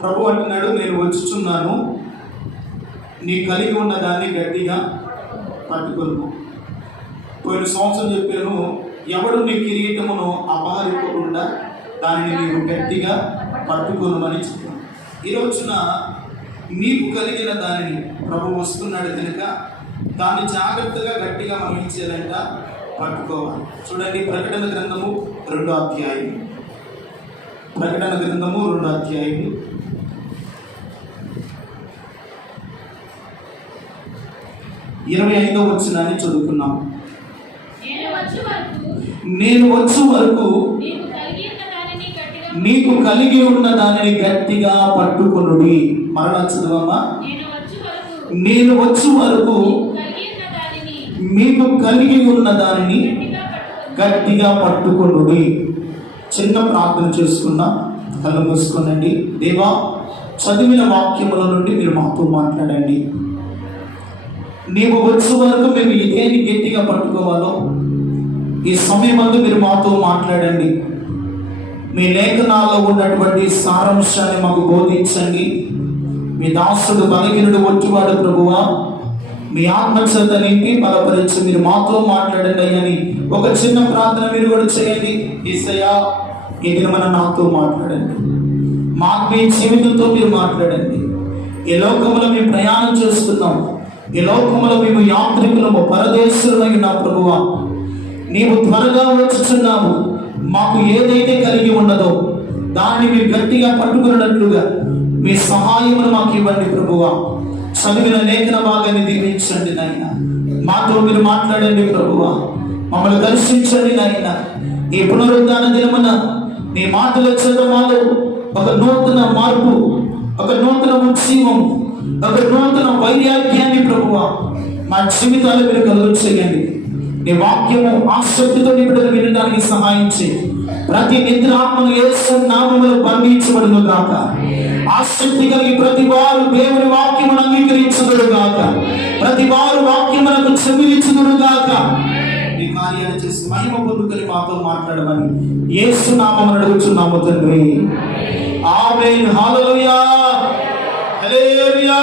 ప్రభు అంటున్నాడు, నేను వచ్చుచున్నాను, నీ కలిగి ఉన్న దాన్ని గట్టిగా పట్టుకొను. పోయిన సంవత్సరం చెప్పాను, ఎవడు నీ కిరీటమును అపహరింపకుండా దానిని నీవు గట్టిగా పట్టుకొను అని చెప్పాను. ఈ రోజున నీకు కలిగిన దానిని ప్రభు వస్తున్నాడు కనుక దాన్ని జాగ్రత్తగా గట్టిగా మనం ఏం చేయాలంట, పట్టుకోవాలి. చూడండి, ప్రకటన గ్రంథము 2వ అధ్యాయం, ప్రకటన గ్రంథము 2వ అధ్యాయం 25వ వచనాన్ని చదువుకున్నాం. నేను వచ్చు వరకు నీకు కలిగి ఉన్న దానిని గట్టిగా పట్టుకొనుడి. మరలా చదవమ్మా. నేను వచ్చు వరకు మీకు కలిగి ఉన్న దానిని గట్టిగా పట్టుకొనుడి. చిన్న ప్రార్థన చేసుకున్నా, కళ్ళు మూసుకోనండి. దేవా, చదివిన వాక్యముల నుండి మీరు మాతో మాట్లాడండి. నీవు వచ్చు వరకు మేము ఇదేని గట్టిగా పట్టుకోవాలో ఈ సమయమందు మీరు మాతో మాట్లాడండి. మీ లేఖనాల్లో ఉన్నటువంటి సారాంశాన్ని మాకు బోధించండి. మీ దాసుడు బలహీనుడు ఒట్టివాడు ప్రభువా, మీ ఆత్మచేత నింపి బలపరిచి మీరు మాతో మాట్లాడండి అని ఒక చిన్న ప్రార్థన మీరు కూడా చేయండి. యేసయ్యా, ఈ దినమున నాతో మాట్లాడండి. మా ఆత్మీయ జీవితంతో మీరు మాట్లాడండి. ఈ లోకంలో మేము ప్రయాణం చేస్తున్నాం, ఈ లోకంలో మేము యాత్రికులము, పరదేశులమై నా ప్రభువా, నీవు త్వరగా వచ్చుచున్నావు. మాకు ఏదైతే కలిగి ఉన్నదో దాన్ని మీరు గట్టిగా పట్టుకున్నట్లుగా మీ సహాయమును మాకు ఇవ్వండి ప్రభువా. చదివిన లేఖన భాగాన్ని దీవించండి నాయన. మాతో మీరు మాట్లాడండి ప్రభువా. మమ్మల్ని దర్శించండి నాయన. ఈ పునరుద్ధాన దినమున నీ మాటల చేత మాలో ఒక నూతన మార్పు, ఒక నూతన ఉత్సవం, ఒక నూతన వైరాగ్యాన్ని ప్రభువా మా జీవితాలు మీరు కలుగు చేయండి. నీ వాక్యము ఆసక్తితో నిపుణులు వినడానికి సహాయం చేయి. ప్రతి నిద్రాత్మను యేసు నామములో బంధించబడును గాక. ఆసక్తి కలిగి ప్రతి వారు దేవుని వాక్యమును అంగీకరించుదురు గాక. ప్రతి వారు వాక్యమునకు చెవిలిచ్చుదురు గాక. ఈ కార్యాలు చేసి మహిమ పొందుకొని మాతో మాట్లాడమని యేసు నామమున అడుగుచున్నాము తండ్రి. ఆమేన్. హల్లెలూయా, హల్లెలూయా.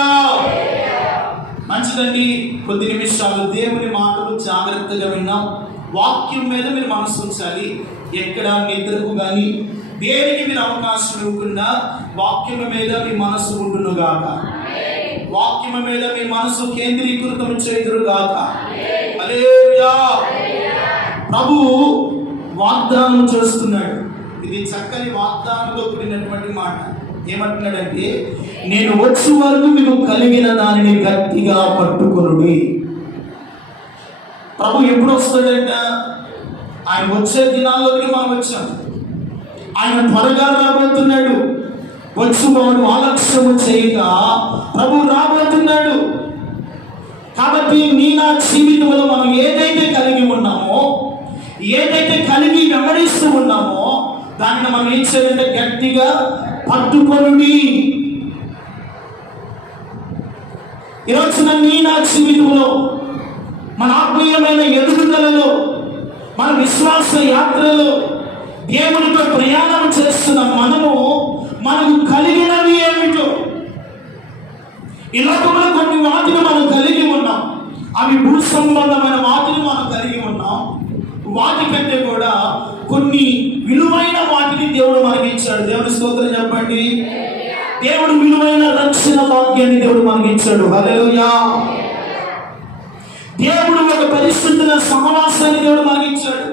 మంచిదండి. కొద్ది నిమిషాలు దేవుని మాటలు జాగ్రత్తగా విన్నాం. వాక్యం మీద మీరు మనసు ఉంచాలి. ఎక్కడ నిద్రకు కానీ దేనికి మీరు అవకాశం ఇవ్వకుండా వాక్యం మీద మీ మనసు ఉండునుగాక. వాక్యం మీద మీ మనసు కేంద్రీకృతం చేయుదురుగాక. హల్లెలూయా. ప్రభు వాగ్దానం చేస్తున్నాడు. ఇది చక్కని వాగ్దానంతో కూడినటువంటి మాట. ఏమంటున్నాడంటే, నేను వచ్చే వరకు మీకు కలిగిన దానిని గట్టిగా పట్టుకొనుడి. ప్రభు ఎప్పుడు వస్తాడంట? ఆయన వచ్చే దినాల్లోకి మనం వచ్చాం. ఆయన త్వరగా రాబోతున్నాడు. వచ్చువాడు ఆలస్యము చేయక ప్రభు రాబోతున్నాడు. కాబట్టి నా జీవితంలో మనం ఏదైతే కలిగి ఉన్నామో, ఏదైతే కలిగి వెంబడిస్తూ ఉన్నామో దాన్ని మనం ఏం చేయాలంటే గట్టిగా పట్టుకొనుడి. ఈరోజు నా జీవితంలో, మన ఆత్మీయమైన ఎదుగుదలలో, మన విశ్వాస యాత్రలో దేవునితో ప్రయాణం చేస్తున్న మనకు కలిగినవి ఏమిటో, ఈ లోకంలో కొన్ని వాటిని మనం కలిగి ఉన్నాం. అవి భూ సంబంధమైన వాటిని మనం కలిగి ఉన్నాం. వాటి కంటే కూడా కొన్ని విలువైన వాటిని దేవుడు మనకి ఇచ్చాడు. దేవుని స్తోత్రం చెప్పండి. దేవుడు విలువైన రక్షణ భాగ్యాన్ని దేవుడు మనకి ఇచ్చాడు. హల్లెలూయా. దేవుడు ఒక పరిశుద్ధ సహవాసాన్ని దేవుడు మనకి ఇచ్చాడు.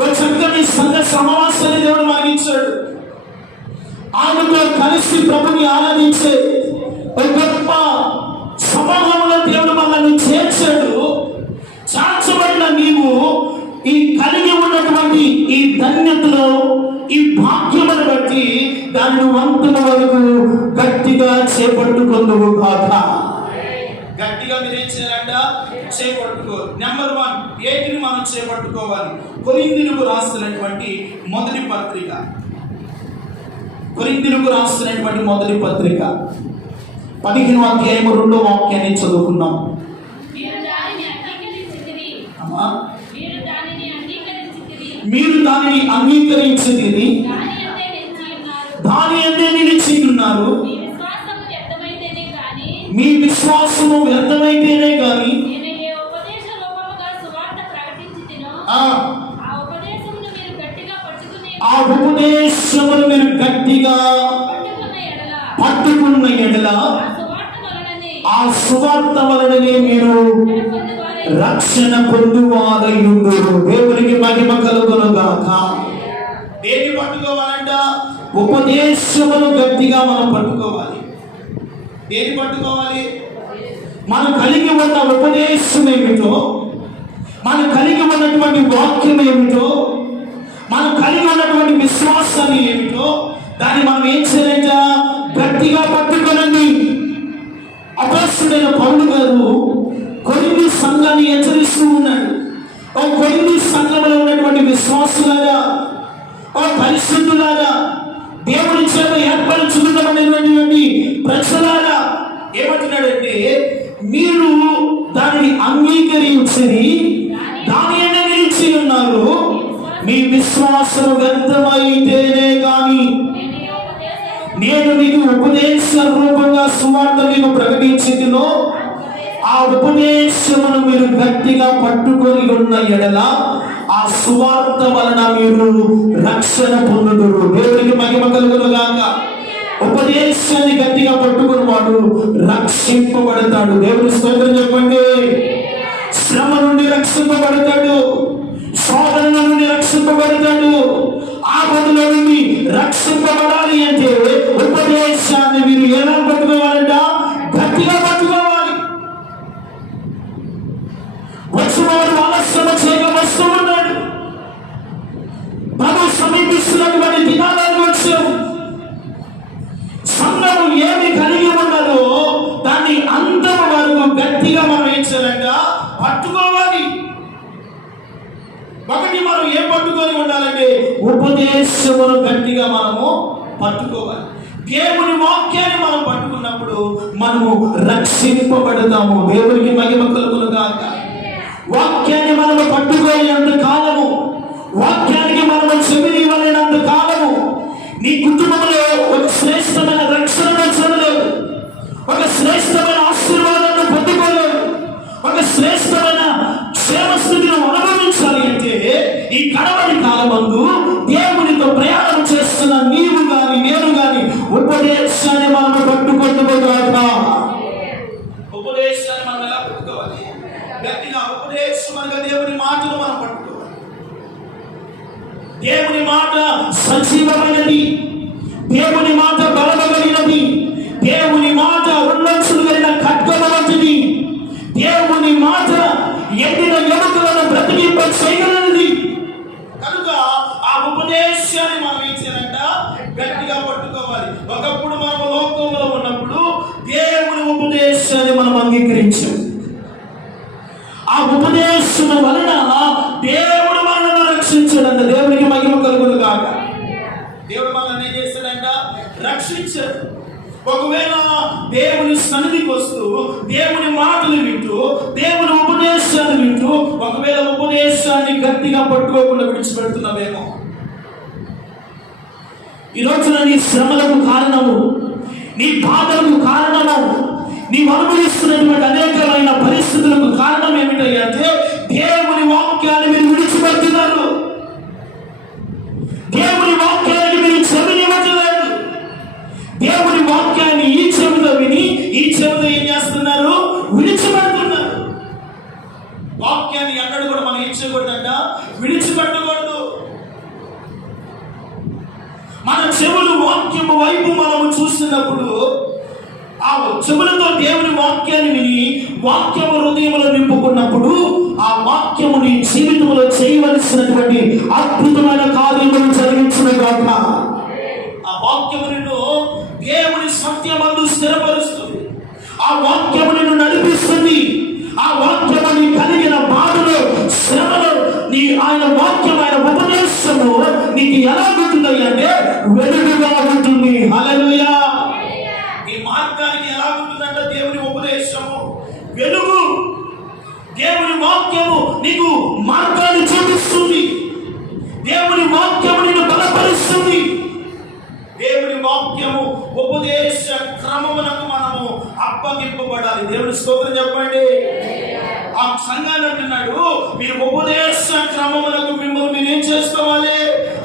ఒక చక్కని సంఘ సహవాసాన్ని దేవుడు మనకి ఇచ్చాడు. ఆయనతో కలిసి ప్రభుని ఆరాధించే ఒక గొప్ప సమూహంలో దేవుడు మనల్ని చేర్చాడు. చాచబడిన నీవు ఈ కలిగి ఉన్నటువంటి ఈ ధన్యతలో, ఈ భాగ్యమును బట్టి దాన్ని వంతుల వరకు గట్టిగా చేపట్టుకుందువు కాక. గట్టిగా మీరు ఏం చేయాలంట? చేపట్టుకో. నెంబర్ 1, ఏటిని మనం చేపట్టుకోవాలి? కొరింథీయులకు రాస్తున్నటువంటి మొదటి పత్రిక, కొరింథీయులకు రాస్తున్నటువంటి మొదటి పత్రిక 15వ అధ్యాయం 2వ వాక్యాన్ని చదువుకున్నాం. మీరు దానిని అంగీకరించితిరి, దాని యందే నిలిచి ఉన్నారు. విశ్వాసము వ్యర్థమైతేనే కానీ నేను ఏ ఉపదేశ రూపముగా సువార్త ప్రకటించితినో ఆ ఆ ఉపదేశమును మీరు గట్టిగా పట్టుకునే ఆ ఉపదేశమును మీరు గట్టిగా పట్టుకున్న ఎడల పట్టుకున్న ఎడల ఆ సువార్త వలననే మీరు రక్షణ పొందువారై ఉండురు. దేవునికి మహిమ కలుగును గాక. దేన్ని పట్టుకోవాలంట? ఉపదేశమును గట్టిగా మనం పట్టుకోవాలి. దేన్ని పట్టుకోవాలి? మనం కలిగి ఉన్న ఉపదేశం ఏమిటో, మనం కలిగి ఉన్నటువంటి వాక్యం ఏమిటో, మనం కలిగి ఉన్నటువంటి విశ్వాసాన్ని ఏమిటో దాన్ని మనం ఏం చేయాలంట? గట్టిగా పట్టుకోనండి. అపొస్తలుడైన పౌలు గారు కొరింథీ సంఘాన్ని హెచ్చరిస్తూ ఉన్నాడు. ఓ కొరింథీ సంఘంలో ఉన్నటువంటి విశ్వాసులారా, ఓ పరిశుద్ధులారా, దేవుని చేత ఏర్పరచుకున్నటువంటి ప్రజలారా, ఏమంటున్నాడంటే మీరు దానిని అంగీకరించి దాని నిలిచి ఉన్నారు. మీ విశ్వాసం వ్యర్థమైతేనే కానీ నేను మీకు ఉపదేశ రూపంగా సువార్త మీకు ప్రకటించితినో ఆ ఉపదేశమును మీరు గట్టిగా పట్టుకొని ఉన్న ఎడల ఆ సువార్త వలన మీరు రక్షణ పొందుదురు. దేవునికి మహిమ కలుగును గాక. ఉపదేశాన్ని గట్టిగా పట్టుకుని వాడు రక్షింపబడతాడు. దేవుని స్తోత్రం చెప్పండి. శ్రమ నుండి రక్షింపబడతాడు, శోధన నుండి రక్షింపబడతాడు. ఆపదలో నుండి రక్షింపబడాలి అంటే ఉపదేశాన్ని మీరు ఎలా పట్టుకోవాలంట? గట్టిగా పట్టుకోవాలి. వచ్చినవాడు ఆలస్యం చేయక వస్తూ ఉన్నాడు. ప్రభు సమీపిస్తున్నటువంటి దినాలను వచ్చావు. సంఘము ఏమి కలిగి ఉన్నదో దాన్ని అంతమ వరకు గట్టిగా మనం ఏం చేయాలంట? పట్టుకోవాలి. ఒకటి మనం ఏం పట్టుకొని ఉండాలంటే ఉపదేశమును గట్టిగా మనము పట్టుకోవాలి. దేవుని వాక్యాన్ని మనం పట్టుకున్నప్పుడు మనము రక్షింపబడతాము. దేవునికి మహిమ కలుగును గాక. వాక్యాన్ని మనము పట్టుకోలేనంత కాలము, వాక్యానికి మనము చెవినివ్వలేనంత కాలము నీ కుటుంబంలో ఒక శ్రేష్టమైన రక్షణ చూడలేవు, ఒక శ్రేష్టమైన ఆశీర్వాదాన్ని పొందుకోలేవు, ఒక శ్రేష్టమైన క్షేమస్థితిని అనుభవించాలి అంటే ఈ కడవరి కాలమందు దేవునితో ప్రయాణం చేస్తున్న నీవు గాని నేను గాని ఉపదేశాన్ని మనం పట్టుకొట్టుకోగలట. ఉపదేశాన్ని మనం ఎలా పట్టుకోవాలి? గట్టిగా ఉపదేశం అనగా దేవుని మాటలు మనం పట్టుకోవాలి. దేవుని మాట సజీవమైనది, దేవుని మాట బలమగలిగినది, దేవుని మాట ఉన్నతులు కలిగిన ఖడ్గము వంటిది, దేవుని మాట ఎండిన ఎముకలను బ్రతికింప చేయగలనిది. కనుక ఆ ఉపదేశాన్ని మనం ఇచ్చారంట గట్టిగా పట్టుకోవాలి. ఒకప్పుడు మనం లోకంలో ఉన్నప్పుడు దేవుని ఉపదేశాన్ని మనం అంగీకరించాం. ఆ ఉపదేశం వలన దేవుడు మనల్ని రక్షించాడంట. దేవునికి మహిమ కలుగును గాక. దేవుడు మనల్ని ఏం చేస్తాడంట? రక్షించాడు. ఒకవేళ దేవుని సన్నిధికి వస్తూ దేవుని మాటలు వింటూ దేవుని ఉపదేశాన్ని వింటూ ఒకవేళ ఉపదేశాన్ని గట్టిగా పట్టుకోకుండా విడిచిపెడుతున్నావేమో, ఈ రోజున నీ శ్రమలకు కారణము, నీ బాధలకు కారణము, నీవు అనుభవిస్తున్నటువంటి అనేకమైన పరిస్థితులకు కారణం ఏమిటంటే దేవుని వాక్యాన్ని మీరు విడిచిపెడుతున్నారు. దేవుని వాక్యాన్ని మీరు చెవినివ్వట్లేదు. దేవుని వాక్యాన్ని ఈ చెవిలో విని ఈ చెవిలో ఏం చేస్తున్నారు? విడిచిపెడుతున్నారు. వాక్యాన్ని ఎన్నడూ కూడా మనం ఏం చేయకూడదంట? విడిచిపెట్టకూడదు. మన చెవులు వాక్యము వైపు మనము చూస్తున్నప్పుడు ఆ చెవులతో దేవుని వాక్యాన్ని విని వాక్యము హృదయంలో నింపుకున్నప్పుడు ఆ వాక్యము నీ జీవితంలో చేయవలసినటువంటి అద్భుతమైన కార్యములు జరిగించిన గాక. ఆ వాక్యము నిన్ను దేవుని సత్యమందు స్థిరపరుస్తుంది. ఆ వాక్యము నిన్ను నడిపిస్తుంది. ఆ వాక్యము నీ కలిగిన బాధలో, శ్రమలో నీ ఆయన వాక్యం, ఆయన ఉపదేశము నీకు ఎలా ఉంటుంది అంటే వెలుగుగా ఉంటుంది. హల్లెలూయా. ఈ మార్గానికి ఎలా ఉంటుందంట? దేవుని ఉపదేశము వెలుగు. దేవుని వాక్యము నీకు మార్గాన్ని చూపిస్తుంది. దేవుని వాక్యము నిన్ను బలపరుస్తుంది. దేవుని వాక్యము ఉపదేశ క్రమమునకు మనము అప్పగింపబడాలి. దేవుని దేవుని స్తోత్రం చెప్పండి. ఆ సంఘాన్ని అంటున్నాడు, మీరు ఉపదేశ క్రమములకు మిమ్మల్ని మీరు ఏం చేసుకోవాలి?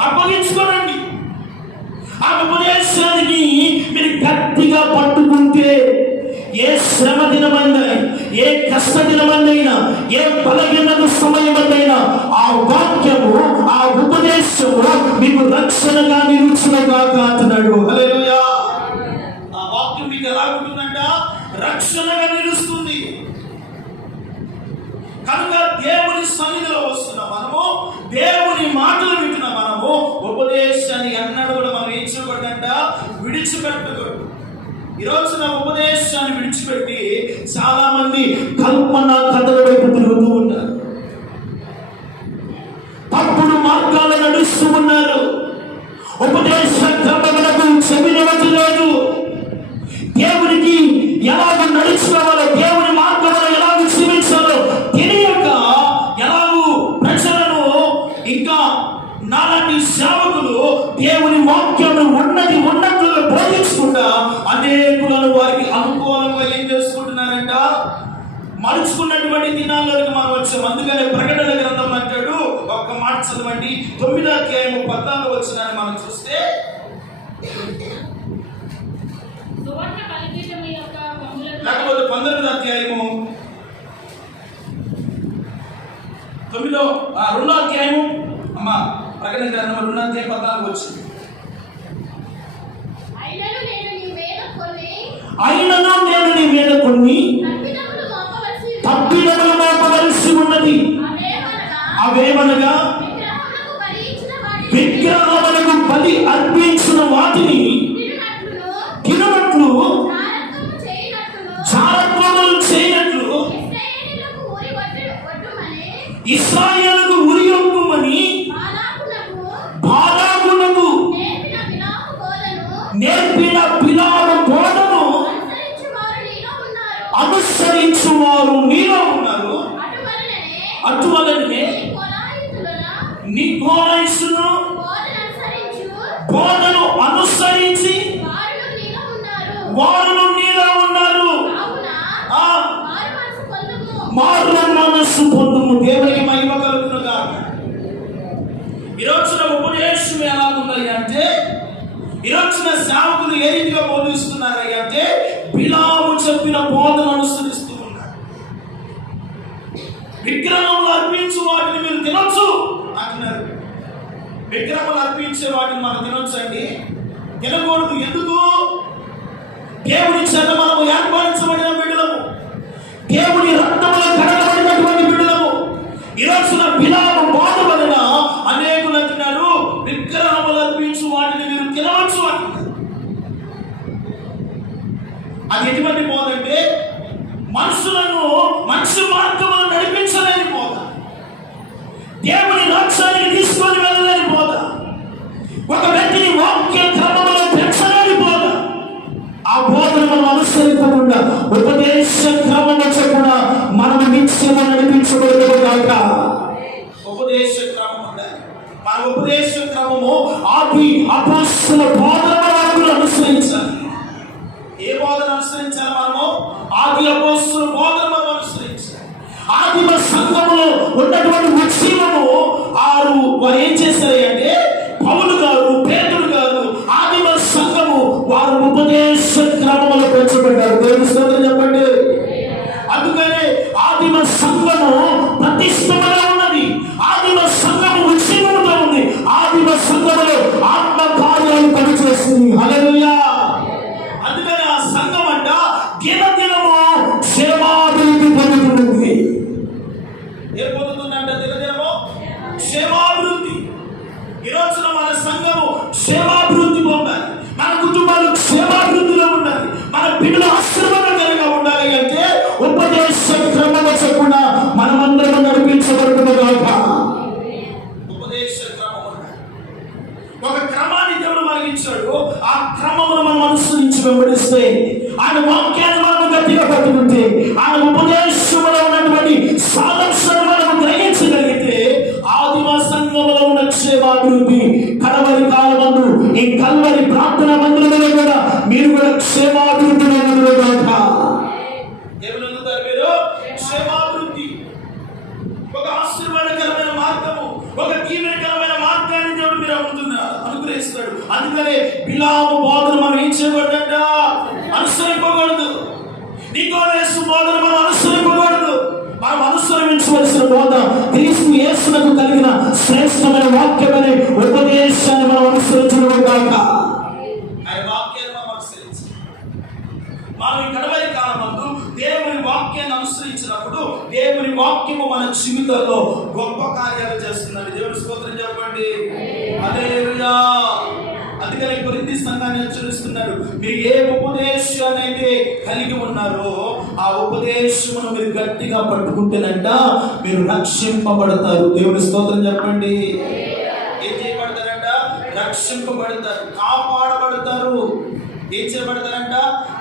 అప్పగించుకోనండి. ఆ ఉపదేశానికి మీరు గట్టిగా పట్టుకుంటే ఏ శ్రమ దినమైనా, ఏ కష్ట దినమైనా, ఏ బలహీనత సమయమైనా ఆ వాక్యము, ఆ ఉపదేశము మీకు రక్షణగా నిలుచునుగా అంటున్నాడు. హల్లెలూయా. ఆ వాక్యం మీకు ఎలా ఉంటుందంట? రక్షణగా నిలుస్తుంది. కనుక దేవుని సన్నిధిలో వస్తున్న మనము, దేవుని మాటలు వింటున్న మనము ఉపదేశాన్ని ఎన్నడూ కూడా మనం ఏం చేయకూడదంట? విడిచిపెట్టకూడదు. ఈరోజు నా ఉపదేశాన్ని విడిచిపెట్టి చాలా మంది కల్పన కథల వైపు తిరుగుతూ ఉన్నారు, తప్పుడు మార్గాలు నడుస్తూ ఉన్నారు. ఉపదేశ క్రమములకు చెవినవతి లేదు. దేవునికి ఎలాగ నడుచుకోవాలో, దేవుని మార్గంలో ఎలాగ జీవించాలో తెలియక ఎలాగూ ప్రజలను, ఇంకా నాలాంటి సేవకులు దేవుని వాక్యం ఉన్నట్లుగా బోధించకుండా అనేకులను వారికి అనుకూలంగా ఏం చేసుకుంటున్నారంట? మలుచుకున్నటువంటి దినాల్లోకి మనం వచ్చాం. అందుకనే ప్రకటన గ్రంథం అంటాడు, ఒక్క మాట చదవండి, 9వ అధ్యాయము 14వ వచనాన్ని మనం చూస్తే, సువర్ణ బలిపీఠము యొక్క కొమ్ములతో, లేకపోతే 19వ అధ్యాయము 2వ అధ్యాయము, అమ్మా ప్రకటన గ్రంథం 2వ అధ్యాయం 14 వచ్చింది. అయినను నేను నీ మీద కొన్ని తప్పిదములు మోపవలసి తప్పిదములు మోపవలసి ఉన్నది. అవేమనగా విగ్రహములకు బలి అర్పించిన వాటిని తినట్లు, జారత్వములు చేయనట్లు ఇశ్రాయేలుకు ఉరియొక్కుమని బాలాకునకు నేర్పిన బిలాము బోధను అనుసరించువారు నీలో ఉన్నారు. అటువలనే నీ కోరైసును బోధను అనుసరించి వారు నీలో ఉన్నారు. మారు మనస్సు పొందుము. దేవునికి మహిమ కలుగును గాక. ఈరోజున ఉపదేశం ఎలా ఉన్నాయి అంటే, ఈరోజున సేవకులు ఏ రీతిగా బోధిస్తున్నారు అంటే, బిలాము చెప్పిన బోధన అనుసరిస్తూ ఉన్నారు. విగ్రహములు అర్పించు వాటిని మీరు తినొచ్చు అంటున్నారు. విగ్రహములు అర్పించే వాటిని మనం తినొచ్చండి? తినకూడదు. ఎందుకు? దేవుని చేత మనము ఏర్పరచబడిన బిడ్డలము, దేవుని రక్తములో కడగబడినటువంటి బిడ్డలము. ఈరోజున బిలాము బోధ వలన అనేకులు అంటున్నారు, విగ్రహములు అర్పించు వాటిని మీరు తినవచ్చు అంటున్నారు. అది ఎటువంటి బోధ అంటే, మనుషులను మంచి మార్గంలో నడిపించలేని బోధ, దేవుని రాజ్యానికి తీసుకొని వెళ్ళలేని బోధ, ఒక వ్యక్తిని వాక్య క్రమంలో పెంచలేని బోధ. ఆ బోధను మనం అనుసరించకుండా ఉపదేశ క్రమంలో చెప్పకుండా మనం నిత్యము నడిపించబడదు కాక. ఉపదేశ క్రమం ఉండాలి. మన ఉపదేశ క్రమము ఆది అపోస్తలుల బోధనను అనుసరించాలి. ఏ బోధన అనుసరించాలి? మనము ఆది అపోస్తలుల బోధనను అనుసరించాలి. ఆదిమ సంఘములో ఉన్నటువంటి ఉద్యమము వారు ఏం చేశారు అంటే, పౌలు గారు, పేతురు గారు, ఆదిమ సంఘము వారు ఉపదేశ క్రమములో పెంచబడ్డారు. దేవుని స్తోత్రం చెప్పండి. అందుకనే ఆదిమ సంఘము ప్రతిష్టముగా ఉన్నది. ఆదిమ సంఘము ఉద్యమముగా ఉంది. ఆదిమ సంఘములో ఆత్మ కార్యాలు పనిచేస్తుంది. హల్లెలూయా. అందుకని ఆ సంఘం అంట దినదినము క్షేమాభివృద్ధి పొందుతుంది. ఏం పొందుతుందంట? దినదినము క్షేమాభివృద్ధి. ఈరోజున మన సంఘము క్షేమాభివృద్ధి పొందాలి. మన కుటుంబాలు క్షేమాభివృద్ధిలో ఉండాలి. మన బిడ్డలు ఆశీర్వాదకరంగా ఉండాలి అంటే ఉపదేశ క్రమము చొప్పున మనమందరం నడిపించబడుతున్న గాక. ఉపదేశ క్రమం ఉండాలి. ఒక క్రమాన్ని దేవుడు మనకి ఇచ్చాడు. ఆ క్రమమును మనం అనుసరించి వెంబడిస్తే, ఆయన వాక్యాన్ని మనం గట్టిగా పట్టుకుంటే, ఆయన ఉపదేశంలో ఉన్నటువంటి సాదర్శాన్ని మనం గ్రహించగలిగితే, ఆదిమ సంఘములో ఉన్న క్షేమాభివృద్ధి కడవరి కాలమందు ఈ కల్వరి ప్రార్థన మందిరంలో కూడా మీరు కూడా క్షేమాభివృద్ధిలో కాక. దేవుని అందుకనే బిలాము బోధన మనం ఏం చేయకూడదంట, అనుసరింపకూడదు. నికోదేము బోధన మనం అనుసరింపకూడదు. మనం అనుసరించవలసిన బోధ క్రీస్తు యేసునకు కలిగిన శ్రేష్టమైన వాక్యమనే ఉపదేశాన్ని మనం అనుసరించడం కాక ఆయన వాక్యాన్ని మనం అనుసరించి మనం ఈ కడవరి కాలమందు దేవుని వాక్యాన్ని అనుసరించినప్పుడు దేవుని వాక్యము మన జీవితంలో గొప్ప కార్యాలు చేస్తుందండి. దేవుని స్తోత్రం చెప్పండి. హల్లెలూయా. అందుకని కొరింథీ సంఘాన్ని హెచ్చరిస్తున్నాడు, మీరు ఏ ఉపదేశాన్ని అయితే కలిగి ఉన్నారో ఆ ఉపదేశమును మీరు గట్టిగా పట్టుకుంటేనంట మీరు రక్షింపబడతారు. దేవుని స్తోత్రం చెప్పండి. ఏం చేయబడతారంట? రక్షింపబడతారు, కాపాడబడతారు. ఏం చేయబడతారంట?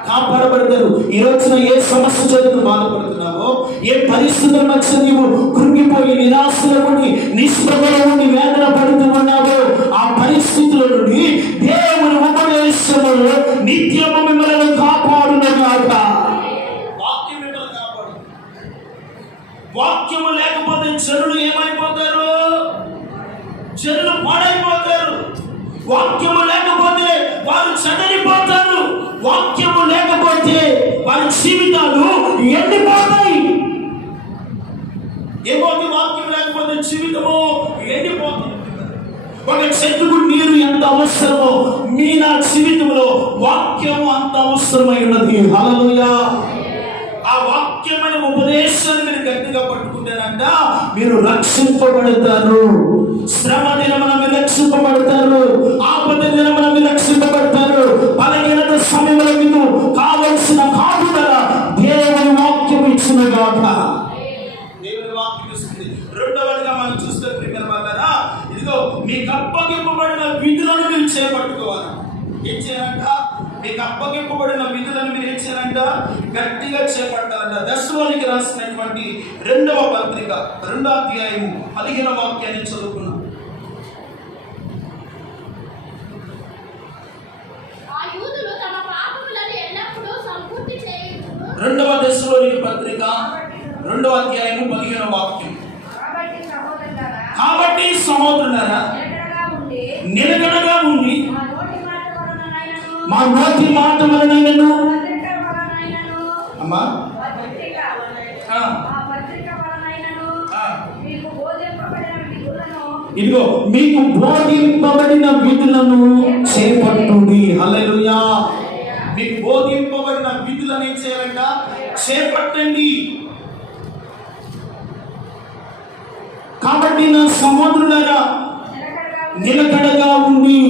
కాపాడబడతారు. ఈ రోజున ఏ సమస్య చేత బాధపడుతున్నావో, ఏ పరిస్థితుల మధ్య నీవు కృంగిపోయి నిరాశలో ఉండి నిస్పృహలో ఉండి వేదన పడుతూ ఉన్నావో ఆ పరిస్థితుల నుండి దేవుని ఉపదేశములో నిత్యము మిమ్మల్ని కాపాడునగాక. వాక్యం మిమ్మల్ని కాపాడు. వాక్యము లేకపోతే జనులు ఏమైపోతారు? జనులు పాడైపోతారు. వాక్యము లేకపోతే వారు చెదరిపోతారు. వాక్యము లేకపోతే వారి జీవితాలు ఎండిపోతాయి. ఏమవుతుంది? వాక్యం లేకపోతే జీవితము ఎండిపోతుంది. ఒక చెట్టుకు నీరు ఎంత అవసరమో మీ నా జీవితంలో వాక్యము అంత అవసరమై ఉన్నది. హల్లెలూయా. ఆ వాక్యమైన ఉపదేశాన్ని మీరు గట్టిగా పట్టుకుంటేనంట మీరు రక్షింపబడతారు. శ్రమ దినమున మీరు రక్షింపబడతారు. ఆపద దినమున మీరు రక్షింపబడతారు. బలహీనత సమయంలో మీకు కావలసిన కాపుదల దేవుని వాక్యం ఇచ్చినగాక. దేవుని వాక్యం ఇస్తుంది. రెండవదిగా మనం చూస్తే ప్రియమైన ఇదిగో మీకు అప్పగింపబడిన విధులను మీరు చేపట్టుకోవాలి. ఏం చేయాలంట? మీకు అప్పగింపబడిన విధులను మీరు ఏం చేయాలంట? గట్టిగా చేపట్టాలంట. దశలోనికి రాసినటువంటి 2వ పత్రిక 2వ అధ్యాయము 15వ వాక్యాన్ని చదువుకున్నాం. ఆ యూదులు తమ పాపములను ఎల్లప్పుడూ సంపూర్తి చేయుచు. 2వ దశలోనికి పత్రిక 2వ అధ్యాయము 15వ వాక్యం. కాబట్టి సహోదరులారా నిలకడగా ఉండి మా నోటి మాట వలనైనను అమ్మా ఇదిగో మీకు బోధింపబడిన విధులను చేపట్టుడి. హల్లెలూయా. మీకు బోధింపబడిన విధులను ఏం చేయాలంట? చేపట్టండి. కాబట్టి నా సహోదరులారా నిలకడగా ఉండి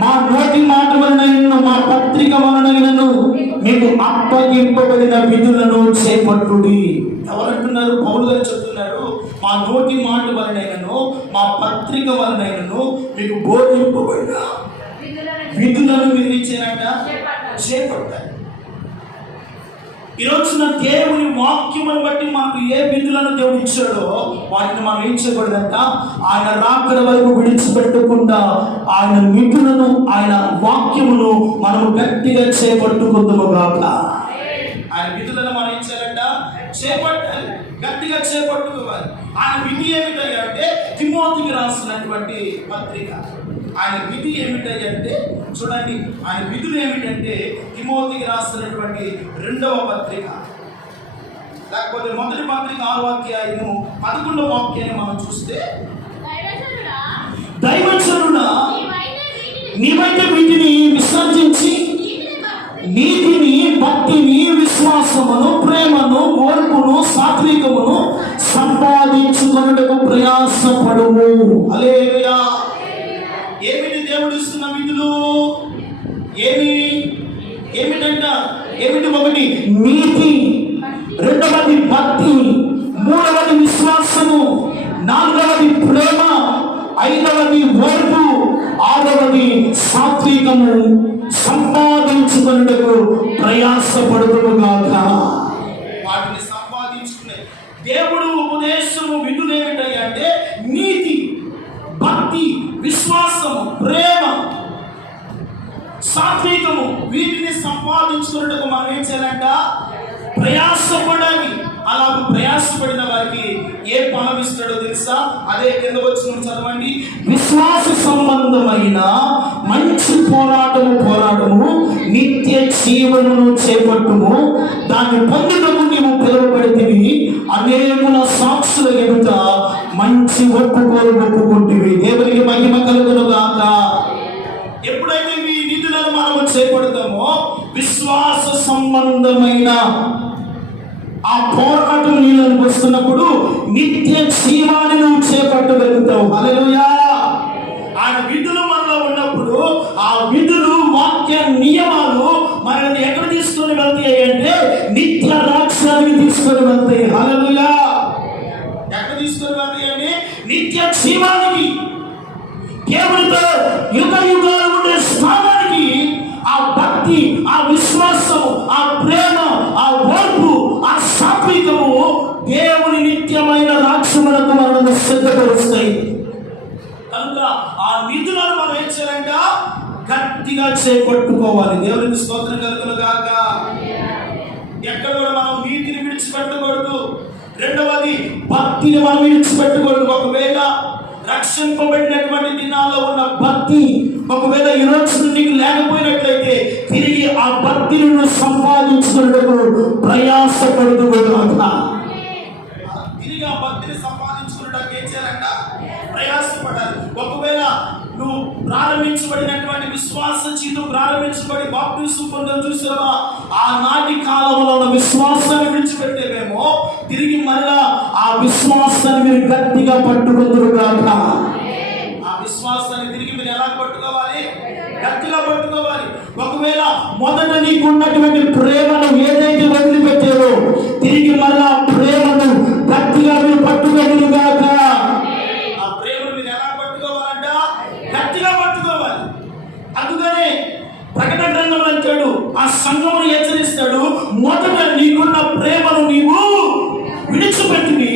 మా నోటి మాట వలనైనను మా పత్రిక వలనైనను మీకు అప్పగింపబడిన విధులను చేపట్టుడి. ఎవరంటున్నారు? పౌలు గారు చెప్తున్నారు, మా నోటి మాట వలనైనను మా పత్రిక వలనైనను మీకు బోధింపబడిన విధులను మీరు ఇచ్చారంట చేపట్టాలి. ఈ రోజున దేవుని వాక్యమును బట్టి మనకు ఏ విధులను దేవుడు ఇచ్చాడో వాటిని మనం ఏం చేయకూడదంట? ఆయన రాకడ వరకు విడిచిపెట్టకుండా ఆయన విధులను ఆయన వాక్యమును మనము గట్టిగా చేపట్టుకుందాము గాక. ఆయన విధులను మనం ఏం చేయాలంట? చేపట్టాలి, గట్టిగా చేపట్టుకోవాలి. ఆయన విధి ఏమిటంటే తిమోతికి రాసినటువంటి పత్రిక. ఆయన విధి ఏమిటంటే చూడండి, ఆయన విధులు ఏమిటంటే తిమోతికి రాసినటువంటి 2వ పత్రిక, లేకపోతే మొదటి పత్రిక 6వ అధ్యాయము 11వ వాక్యాన్ని మనం చూస్తే, దైవజనుడా నీవైతే వీటిని విసర్జించి నీతిని, భక్తిని, విశ్వాసమును, ప్రేమను, ఓర్పును, సాత్వికమును సంపాదించుకొనుటకు ప్రయాసపడుము. హల్లెలూయా. ఏమిటి దేవుడు ఇస్తున్న విధులు? ఏమిటంట? ఏమిటి? ఒకటి నీతి, రెండవది భక్తి, మూడవది విశ్వాసము, నాలుగవది ప్రేమ, ఐదవది ఓర్పు, ఆరవది సాత్వికము సంపాదించుకొనుటకు ప్రయాసపడుదురుగాక. వాటిని సంపాదించుకునే దేవుడు ఉపదేశము విధులు ఏమిటంటే నీతి, భక్తి, విశ్వాసము, ప్రేమ, సాత్వికము. వీటిని సంపాదించుకున్నట్టుకు మనం ఏం చేయాలంట? ప్రయాసపడాలి. అలా ప్రయాసపడిన వారికి ఏ ఫలం ఇస్తాడో తెలుసా? అదే కింద వచ్చిన చదవండి. విశ్వాస సంబంధమైన పోరాటము నిత్య జీవనమును చేపట్టుము. దాన్ని పొందుటకు నీవు పిలువబడితివి. అనేకుల సాక్షుల ఎదుట మంచి ఒప్పుకుంటివి. దేవునికి మహిమ కలుగును గాక. ఎప్పుడైతే ఈ నిధులను మనము చేపడతామో విశ్వాస సంబంధమైన ఆ పోరాటం నీళ్ళకు వస్తున్నప్పుడు నిత్య జీవాన్ని నువ్వు చేపట్టగలుగుతావు. హల్లెలూయా. ఆయన విధులు మనలో ఉన్నప్పుడు ఆ విధులు వాక్య నియమాలు మనల్ని ఎక్కడ తీసుకొని వెళ్తాయి అంటే నిత్య రాజ్యానికి తీసుకొని వెళ్తాయి. హల్లెలూయా. ఎక్కడ తీసుకొని వెళ్తాయి అంటే నిత్య జీవానికి, దేవుడితో యుగ యుగాలు ఉండే స్థానానికి. ఆ భక్తి, ఆ విశ్వాసం, ఆ ప్రేమ, ఆ ఓర్పు, ఆ సాత్వికము దేవుని నిత్యమైన రాజ్యములకు మనల్ని సిద్ధపరుస్తాయి. కనుక ఆ నిధులను మనం ఏం చేయాలంట? గట్టిగా చేపట్టుకోవాలి. దేవునికి స్తోత్రం కలుగును గాక. ఎక్కడ కూడా మనం నీతిని విడిచిపెట్టకూడదు. రెండవది భక్తిని మనం విడిచిపెట్టకూడదు. ఒకవేళ రక్షింపబడినటువంటి దినాల్లో ఉన్న భక్తి ఒకవేళ ఈ రోజు నీకు లేకపోయినట్లయితే తిరిగి ఆ భక్తిని సంపాదించుకున్నట్టు ప్రయాసపడుతూ తిరిగి ఆ భక్తిని సంపాదించుకున్నట్టు ఏం చేయాలంట? ప్రయాసపడాలి. ఒకవేళ నువ్వు ప్రారంభించబడినటువంటి విశ్వాస జీవితం ప్రారంభించబడి బాప్తిస్మం పొందడం చూసావా, ఆనాటి కాలంలో ఉన్న విశ్వాసాన్ని విడిచిపెట్టేవేమో తిరిగి మళ్ళా ఆ విశ్వాసాన్ని మీరు గట్టిగా పట్టుకుందరు కాక. ఆ విశ్వాసాన్ని తిరిగి మీరు ఎలా పట్టుకోవాలి? గట్టిగా పట్టుకోవాలి. ఒకవేళ మొదట నీకున్నటువంటి ప్రేమను ఏదైతే వదిలిపెట్టారో తిరిగి మళ్ళా ప్రేమను గట్టిగా మీరు పట్టుకోగలరు కాక. ఆ ప్రేమను మీరు ఎలా పట్టుకోవాలంట? గట్టిగా పట్టుకోవాలి. అందుకనే ప్రకటన గ్రంథంలో అంటాడు, ఆ సంఘమును హెచ్చరిస్తాడు, మొదట నీకున్న ప్రేమను నీవు విడిచిపెట్టి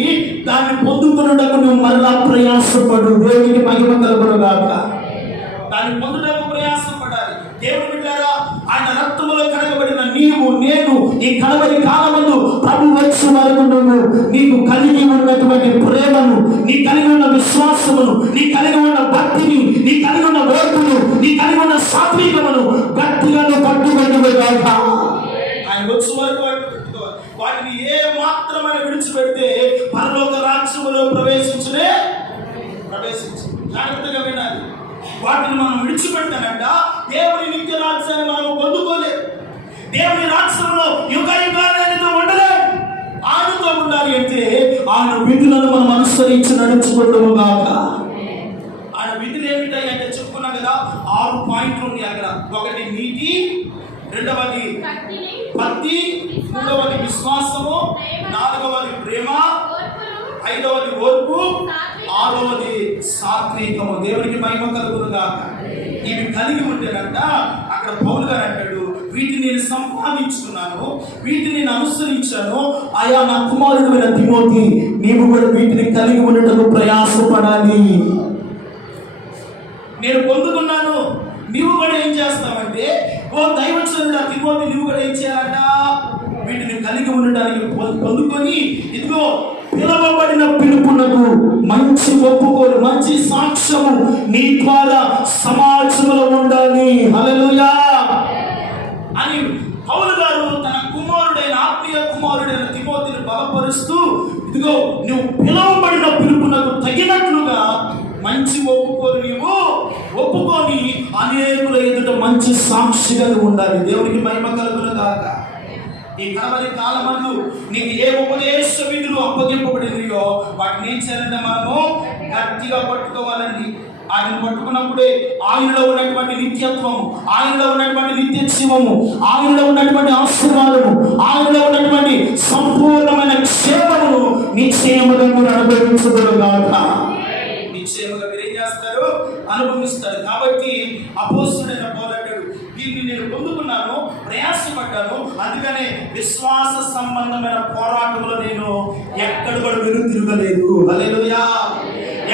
దాన్ని పొందుకున్నటకు నువ్వు మరలా ప్రయాసపడు. దేవునికి మహిమ కలుగును గాక. దాన్ని పొందుటకు ప్రయాసపడాలి. దేవుని బిడ్డలారా, ఆయన రక్తములో కడగబడిన నీవు నేను ఈ కడవరి కాలమందు ప్రభు వచ్చే వరకు నువ్వు నీకు కలిగి ఉన్నటువంటి ప్రేమను, నీ కలిగి ఉన్న విశ్వాసమును, నీ కలిగి ఉన్న భక్తిని, నీ కలిగి ఉన్న ఓర్పును, నీ కలిగి ఉన్న సాత్వికమును గట్టిగా నువ్వు పట్టుకుంటున్నావు కాక. ఆయన వచ్చే వరకు పట్టుకోవాలి. వాటిని ఏ మాత్రమైన విడిచిపెడితే పరలోక రాజ్యములో ప్రవేశించు. జాగ్రత్తగా వినాలి. వాటిని మనం విడిచిపెట్టానంట దేవుని నిత్య రాజ్యాన్ని మనం పొందుకోలేదు. దేవుని రాజ్యంలో యుగ యుగాలతో ఉండలేదు. ఆయనతో ఉండాలి అంటే ఆయన విధులను మనం అనుసరించి నడుచుకుంటాము కాక. ఆయన విధులు ఏమిటాయి అంటే చెప్పుకున్నాం కదా, 6 పాయింట్లు ఉన్నాయి అక్కడ. ఒకటి నీతి, రెండవది భక్తి, మూడవది విశ్వాసము, నాలుగవది ప్రేమ, ఐదవది ఓర్పు, ఆరవది సాత్వికము. దేవునికి మహిమ కలుగును గాక. ఇవి కలిగి ఉంటేనంట అక్కడ పౌలు గారు అంటాడు, వీటిని నేను సంపాదించుకున్నాను, వీటిని నేను అనుసరించాను. ఆయా నా కుమారుడైన తిమోతి నీవు కూడా వీటిని కలిగి ఉండటకు ప్రయాసపడాలి. నేను పొందుకున్నాను, నీవు కూడా ఏం చేస్తావంటే, ఓ దైవజనుడా తిమోతి నీవు కూడా ఏం చేయాలంట? వీటిని కలిగి ఉండడానికి పొందుకొని ఇదిగో పిలవబడిన పిలుపునకు మంచి ఒప్పుకోలు, మంచి సాక్ష్యము నీ ద్వారా సమాజంలో ఉండాలి. హల్లెలూయా అని పౌలు గారు తన కుమారుడైన ఆత్మీయ కుమారుడైన తిమోతిని బలపరుస్తూ, ఇదిగో నువ్వు పిలవబడిన పిలుపునకు తగినట్లుగా మంచి ఒప్పుకోలు నీవు ఒప్పుకొని అనేకుల ఎదుట మంచి సాక్షిగా ఉండాలి. దేవునికి మహిమ కలుగును గాక. ఈ కడవరి కాలమందు నీకు ఏ ఉపదేశ విధులు అప్పగింపబడినాయో వాటిని ఏం చేయాలంటే మనము గట్టిగా పట్టుకోవాలండి. ఆయన పట్టుకున్నప్పుడే ఆయనలో ఉన్నటువంటి నిత్యత్వము, ఆయనలో ఉన్నటువంటి నిత్య జీవము, ఆయనలో ఉన్నటువంటి ఆశీర్వాదము, ఆయనలో ఉన్నటువంటి సంపూర్ణమైన క్షేమమును నిశ్చయముగా మీరు అనుభవించగలరు కాక. నిశ్చయముగా మీరు ఏం చేస్తారు? అనుభవిస్తారు. కాబట్టి అపోస్తలుడైన పౌలు అంటాడు, దీన్ని నేను పొందుకున్నాను, ప్రయాసపడ్డాను, అందుకనే విశ్వాస సంబంధమైన పోరాటంలో నేను ఎక్కడ కూడా వెనుతిరగలేదు. హల్లెలూయా.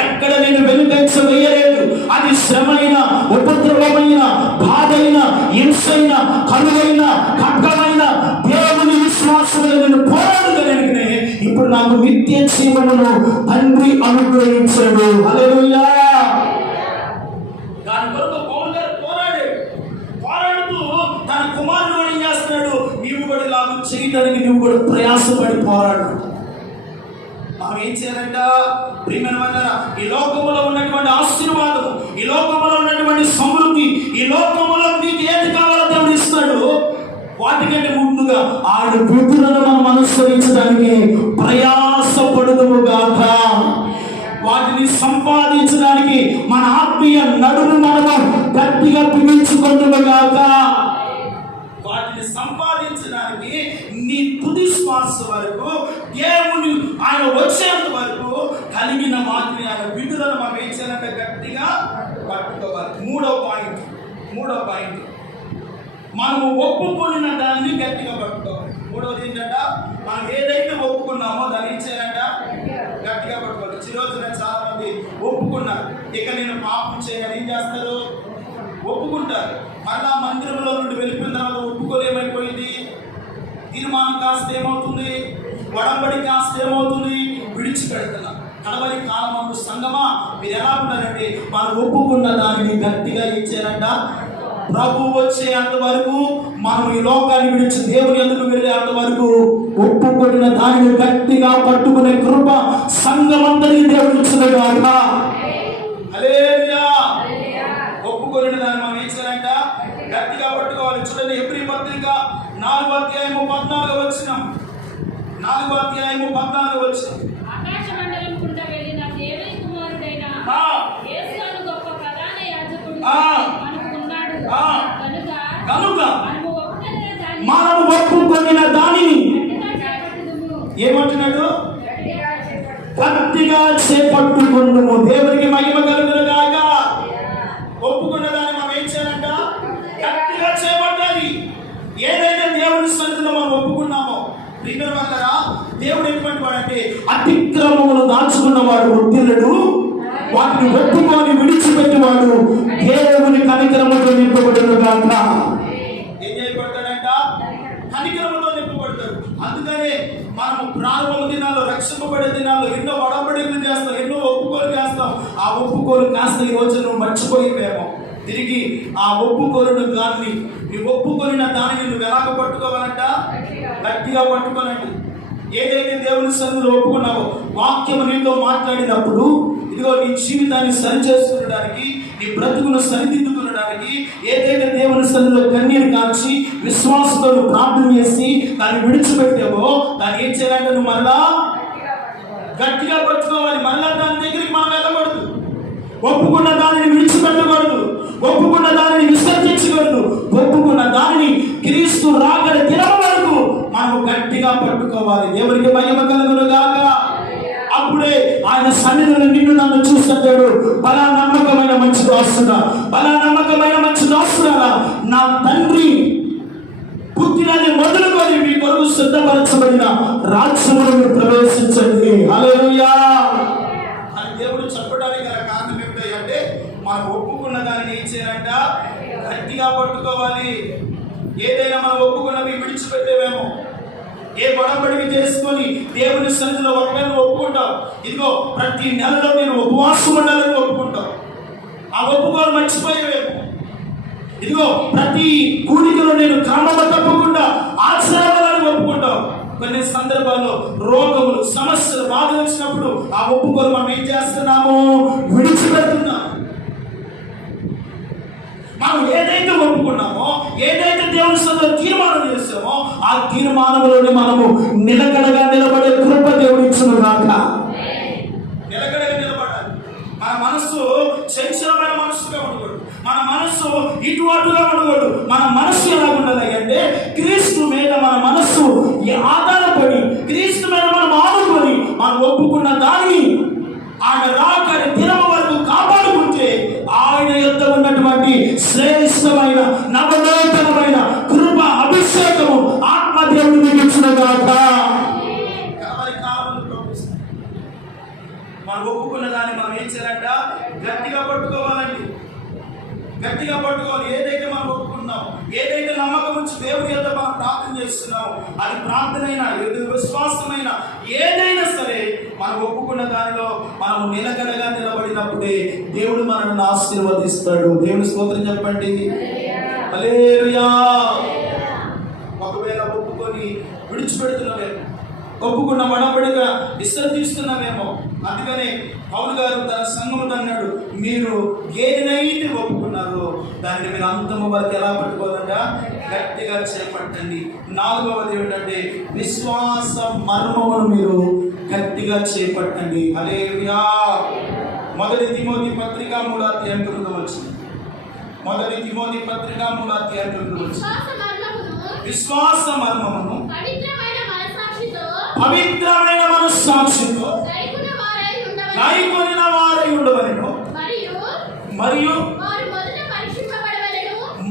ఎక్కడ నేను వెనుకంచ వేయలేదు. అది శ్రమైన, ఉపద్రవమైన, బాధైన, హింసైన, కరువైన, ఖడ్గమైన దేవుని విశ్వాసంలో నేను పోరాడగలిగినే ఇప్పుడు నాకు నిత్య జీవనమును తండ్రి అనుగ్రహించాడు. హల్లెలూయా. దాని కొరకు పౌలు గారు పోరాడాడు. చేయడానికి నువ్వు కూడా ప్రయాసపడి పోరాడు. మనం ఏం చేయాలంట? ప్రియమైన వాళ్ళారా, ఈ లోకములో ఉన్నటువంటి ఆశీర్వాదం, ఈ లోకములో ఉన్నటువంటి సమృద్ధి, ఈ లోకములో నీకు ఏది కావాలో దేవుడు ఇస్తాడు. వాటికంటే ముందుగా ఆయన విధులను మనం అనుసరించడానికి ప్రయాసపడుదుము గాక. వాటిని సంపాదించడానికి మన ఆత్మీయ నడుము మనము గట్టిగా పిలుచుకుందుము గాక. వాటిని సంపాదించడానికి నీ తుది శ్వాస వరకు, దేవుని ఆయన వచ్చేంత వరకు కలిగిన వాటిని, ఆయన విధులను మనం ఏం చేయాలంటే గట్టిగా పట్టుకోవాలి. మూడో పాయింట్ మనము ఒప్పుకున్న దాన్ని గట్టిగా పట్టుకోవాలి. మూడవది ఏంటంట? మనం ఏదైతే ఒప్పుకున్నామో దాన్ని ఏం చేయాలంట? గట్టిగా పట్టుకోవాలి. ఈరోజు చాలా మంది ఒప్పుకున్నారు, ఇక నేను పాపం చేయని ఏం చేస్తారు? ఒప్పుకుంటారు. మళ్ళా మందిరంలో నుండి వెళ్ళిపోయిన తర్వాత ఒప్పుకోలేమైపోయింది. తీర్మానం కాస్త ఏమవుతుంది? వడంబడి కాస్త ఏమవుతుంది? విడిచిపెడుతున్నారు. కడవరి కాలం సంగమా మీరు ఎలా ఉన్నారంటే, మనం ఒప్పుకున్న దానిని గట్టిగా ఇచ్చారంట. ప్రభు వచ్చేంత వరకు మనం ఈ లోకాన్ని విడిచి దేవుని ఎదురు వెళ్ళేంత వరకు ఒప్పుకున్న దానిని గట్టిగా పట్టుకునే కృప సంఘమందరికీ దేవుడు ఇచ్చినగాక. హల్లెలూయా. ఒప్పుకున్న దాన్ని మనం ఏం చేయాలంట? గట్టిగా పట్టుకోవాలి. చూడండి, హెబ్రీ పత్రిక 4వ అధ్యాయము 14వ వచనం. 4వ అధ్యాయము 14వ వచనం. ఆకాశమండలం గుండా వెళ్ళిన దేవుని కుమారుడైన యేసు అను గొప్ప ప్రధాన యాజకుడు మనకు ఉన్నాడు. కనుక మనము ఒప్పుకొనిన దానిని ఏమంటున్నాడు? గట్టిగా చేపట్టుకుందుము. దేవునికి మహిమ కలుగును గాక. ఒప్పుకున్న దాన్ని మనం ఏం చేయాలంట? గట్టిగా చేపట్టాలి. ఏదైతే దేవుని సన్నిధిలో మనం ఒప్పుకున్నామో, ప్రియమైన వాళ్ళారా, దేవుడు ఎటువంటి వాడంటే అతిక్రమములు దాచుకున్నవాడు వృద్ధులడు, వాటిని ఒప్పుకొని విడిచిపెట్టేవాడు దేవుని కనికరముతో నింపబడును గాక. ఏం చేయబడతాడంట? కనికరముతో నింపబడతాడు. అందుకనే మనము ప్రారంభ దినాల్లో, రక్షింపబడే దినాల్లో ఎన్నో వడబడిలు చేస్తాం, ఎన్నో ఒప్పుకోలు చేస్తాం. ఆ ఒప్పుకోలు కాస్త ఈ రోజు నువ్వు మర్చిపోయేవేమో. తిరిగి ఆ ఒప్పుకోలును దాన్ని, నీ ఒప్పుకొనిన దానిని నువ్వు ఎలాగ పట్టుకోవాలంట? గట్టిగా పట్టుకోనండి. ఏదైతే దేవుని సన్నిధిలో ఒప్పుకున్నావో, వాక్యము నీతో మాట్లాడినప్పుడు, ఇదిగో నీ జీవితాన్ని సరిచేసుకునడానికి, నీ బ్రతుకును సరిదిద్దుకునడానికి, ఏదైతే దేవుని సన్నిధిలో కన్నీరు కాల్చి విశ్వాసంతో ప్రార్థన చేసి దాన్ని విడిచిపెట్టావో, దాన్ని ఏం చేయాలంటే నువ్వు మరలా గట్టిగా పట్టుకోవాలి. మరలా దాని దగ్గరికి మనం వెళ్ళకూడదు. ఒప్పుకున్న దానిని విడిచిపెట్టకూడదు. ఒప్పుకున్న దానిని విసర్జించకూడదు. ఒప్పుకున్న దానిని క్రీస్తు రాకడ దినం వరకు మనము గట్టిగా పట్టుకోవాలి. దేవునికి మహిమ కలుగును గాక. అప్పుడే ఆయన సన్నిధిలో నిన్ను నన్ను చూస్తాడు. బలా నమ్మకమైన మంచి దాసుడా, బలా నమ్మకమైన మంచి దాసుడా, నా తండ్రి పుట్టినది మొదలుకొని మీ కొరకు సిద్ధపరచబడిన రాజ్యములో మీరు ప్రవేశించండి. హల్లెలూయా అని దేవుడు చెప్పడానికి గల కారణం ఏమిటంటే, మనం ఒప్పుకున్న దానిని ఏం చేయాలంట? గట్టిగా పట్టుకోవాలి. ఏదైనా మనం ఒప్పుకున్నవి విడిచిపెట్టేవేమో, ఏ వడంబడికి చేసుకొని దేవుని సన్నిధిలో ఒకవేళ ఒప్పుకుంటావు, ఇదిగో ప్రతి నెలలో నేను ఉపవాసం ఉండాలని ఒప్పుకుంటావు, ఆ ఒప్పుకోలు మర్చిపోయేవేమో. ఇదిగో ప్రతి కూడికలో నేను క్రమం తప్పకుండా ఆచరించాలని ఒప్పుకుంటావు. కొన్ని సందర్భాల్లో రోగములు, సమస్యలు, బాధలు వచ్చినప్పుడు ఆ ఒప్పుకోలు మనం ఏం చేస్తున్నాము? విడిచిపెడుతున్నాము. మనం ఏదైతే ఒప్పుకున్నామో, ఏదైతే దేవుని సన్నిధిలో తీర్మానం చేస్తామో, ఆ తీర్మానంలోనే మనము నిలకడగా నిలబడే కృప దేవుడు ఇచ్చును గాక. నిలకడగా నిలబడాలి. మన మనస్సు చంచలమైన మనస్సుగా ఉండకూడదు. మన మనస్సు ఇటు అటుగా ఉండకూడదు. మన మనస్సు ఎలా ఉండాలి అంటే, క్రీస్తు మీద మన మనస్సు ఆధారపడి, క్రీస్తు మీద మనం ఆనుకొని, మనం ఒప్పుకున్న దాన్ని ఆయన రాకడ దినం వరకు కాపాడుకుంటే, ఆయన యొద్ద ఉన్నటువంటి శ్రేష్టమైన నవనూతనమైన కృప, అభిషేకము, ఆత్మదేవుడు మీకు ఇచ్చును గాక. మనం ఒప్పుకున్న దాన్ని మనం ఏం చేయాలంట? గట్టిగా పట్టుకోవాలండి. గట్టిగా పట్టుకోవాలి. ఏదైతే మనం ఒప్పుకున్నామో, ఏదైతే నమ్మకం ఉంచి దేవుని యొద్ద మనం ప్రార్థన చేస్తున్నామో, అది ప్రార్థనైనా, విశ్వాసమైనా, ఏదైనా సరే మనం ఒప్పుకున్న దానిలో మనం నిలకడగా నిలబడినప్పుడే దేవుడు మనల్ని ఆశీర్వదిస్తాడు. దేవుని స్తోత్రం చెప్పండి. హల్లెలూయా. ఒకవేళ ఒప్పుకొని విడిచిపెడుతున్నావేమో, ఒప్పుకున్న వడబడిక విశ్రమిస్తున్నామేమో. అందుకనే పౌలు గారు తన సంఘముతో అన్నాడు, మీరు ఏదైతే ఒప్పుకున్నారో దాన్ని మీరు అంతము వరకు ఎలా పట్టుకోవాలంట? గట్టిగా చేపట్టండి. 4వది ఏమిటంటే విశ్వాస మర్మమును మీరు గట్టిగా చేపట్టండి. హల్లెలూయా. 1 తిమోతి పత్రిక 3వ అధ్యాయం 9వ వచనం. 1 తిమోతి పత్రిక 3వ అధ్యాయం 9వ వచనం. విశ్వాస మర్మమును పవిత్రమైన మనస్సాక్షితో గాయకొనిన వారై ఉండవలెను. మరియు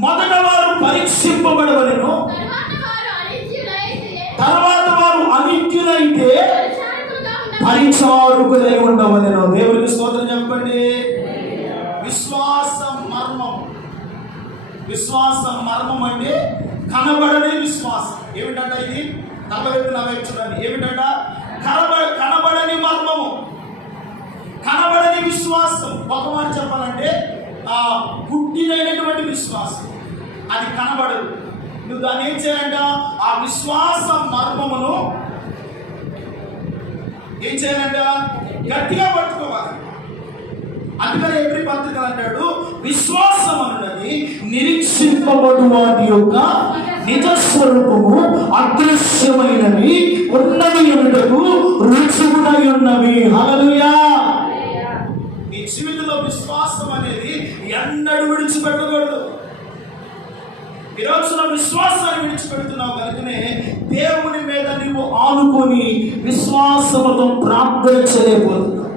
మొదట వారు పరీక్షింపబడవలెను, తర్వాత వారు అనిత్యులైతే పరిచారకులై ఉండవలెను. దేవునికి స్తోత్రం చెప్పండి. విశ్వాస మర్మం. విశ్వాస మర్మం అంటే కనబడని విశ్వాసం. ఏమిటంట ఇది? చూడండి, ఏమిటంట? కనబడని మర్మము, కనబడని విశ్వాసం. ఒక మాట చెప్పాలంటే గుడ్డినైనటువంటి విశ్వాసం. అది కనబడదు. నువ్వు దాన్ని ఏం చేయాలంట? ఆ విశ్వాస మర్మమును ఏం చేయాలంట? గట్టిగా పట్టుకోవాలి. అందుకని ఎవ్రీ పత్రిక అంటాడు, విశ్వాసం అన్నది నిరీక్షింపబడు వాటి యొక్క నిజ స్వరూపము, అదృశ్యమైనవి ఉన్నవి ఉన్నటకు రుజువునై ఉన్నవి. హల్లెలూయా. ఈ జీవితంలో విశ్వాసం అనేది ఎన్నడూ విడిచిపెట్టకూడదు. ఈరోజు విశ్వాసాన్ని విడిచిపెడుతున్నావు కనుకనే దేవుని మీద నువ్వు ఆనుకొని విశ్వాసముతో ప్రార్థన చేయలేకపోతున్నావు.